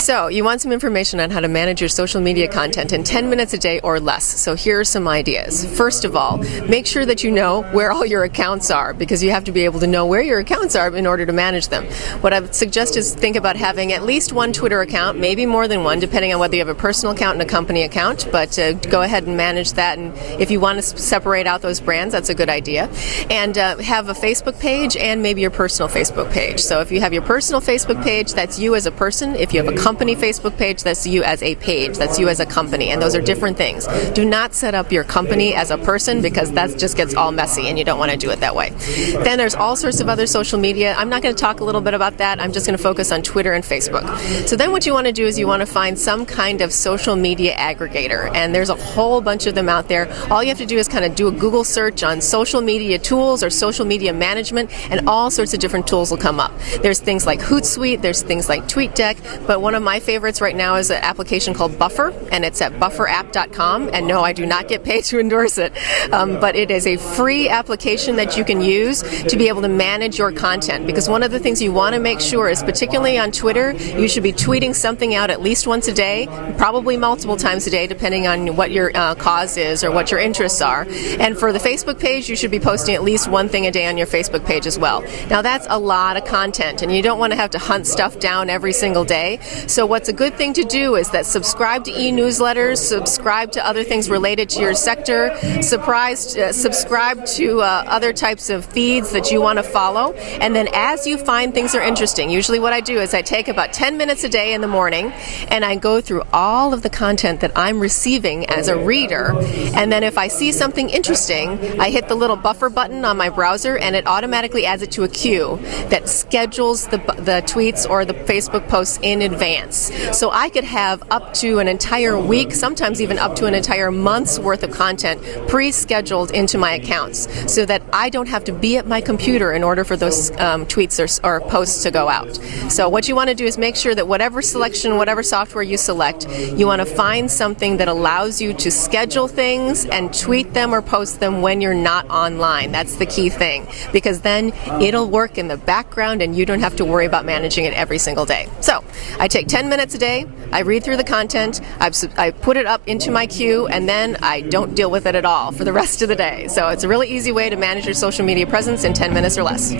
So you want some information on how to manage your social media content in 10 minutes a day or less. So here are some ideas. First of all, make sure that you know where all your accounts are, because you have to be able to know where your accounts are in order to manage them. What I would suggest is think about having at least one Twitter account, maybe more than one, depending on whether you have a personal account and a company account, but go ahead and manage that. And if you want to separate out those brands, that's a good idea. And have a Facebook page and maybe your personal Facebook page. So if you have your personal Facebook page, that's you as a person. If you have a company Facebook page, that's you as a page, that's you as a company, and those are different things. Do not set up your company as a person, because that just gets all messy and you don't want to do it that way. Then there's all sorts of other social media. I'm not going to talk a little bit about that. I'm just going to focus on Twitter and Facebook. So then what you want to do is you want to find some kind of social media aggregator, and there's a whole bunch of them out there. All you have to do is kind of do a Google search on social media tools or social media management, and all sorts of different tools will come up. There's things like Hootsuite, there's things like TweetDeck, but one of my favorites right now is an application called Buffer, and it's at bufferapp.com. And no, I do not get paid to endorse it, but it is a free application that you can use to be able to manage your content. Because one of the things you want to make sure is, particularly on Twitter, you should be tweeting something out at least once a day, probably multiple times a day, depending on what your cause is or what your interests are. And for the Facebook page, you should be posting at least one thing a day on your Facebook page as well. Now that's a lot of content, and you don't want to have to hunt stuff down every single day. So what's a good thing to do is that subscribe to e-newsletters, subscribe to other things related to your sector, subscribe to other types of feeds that you want to follow, and then as you find things are interesting, usually what I do is I take about 10 minutes a day in the morning and I go through all of the content that I'm receiving as a reader, and then if I see something interesting, I hit the little buffer button on my browser and it automatically adds it to a queue that schedules the tweets or the Facebook posts in advance. So I could have up to an entire week, sometimes even up to an entire month's worth of content pre-scheduled into my accounts, so that I don't have to be at my computer in order for those tweets or posts to go out. So what you want to do is make sure that whatever software you select, you want to find something that allows you to schedule things and tweet them or post them when you're not online. That's the key thing, because then it'll work in the background and you don't have to worry about managing it every single day. So I take 10 minutes a day, I read through the content, I put it up into my queue, and then I don't deal with it at all for the rest of the day. So it's a really easy way to manage your social media presence in 10 minutes or less.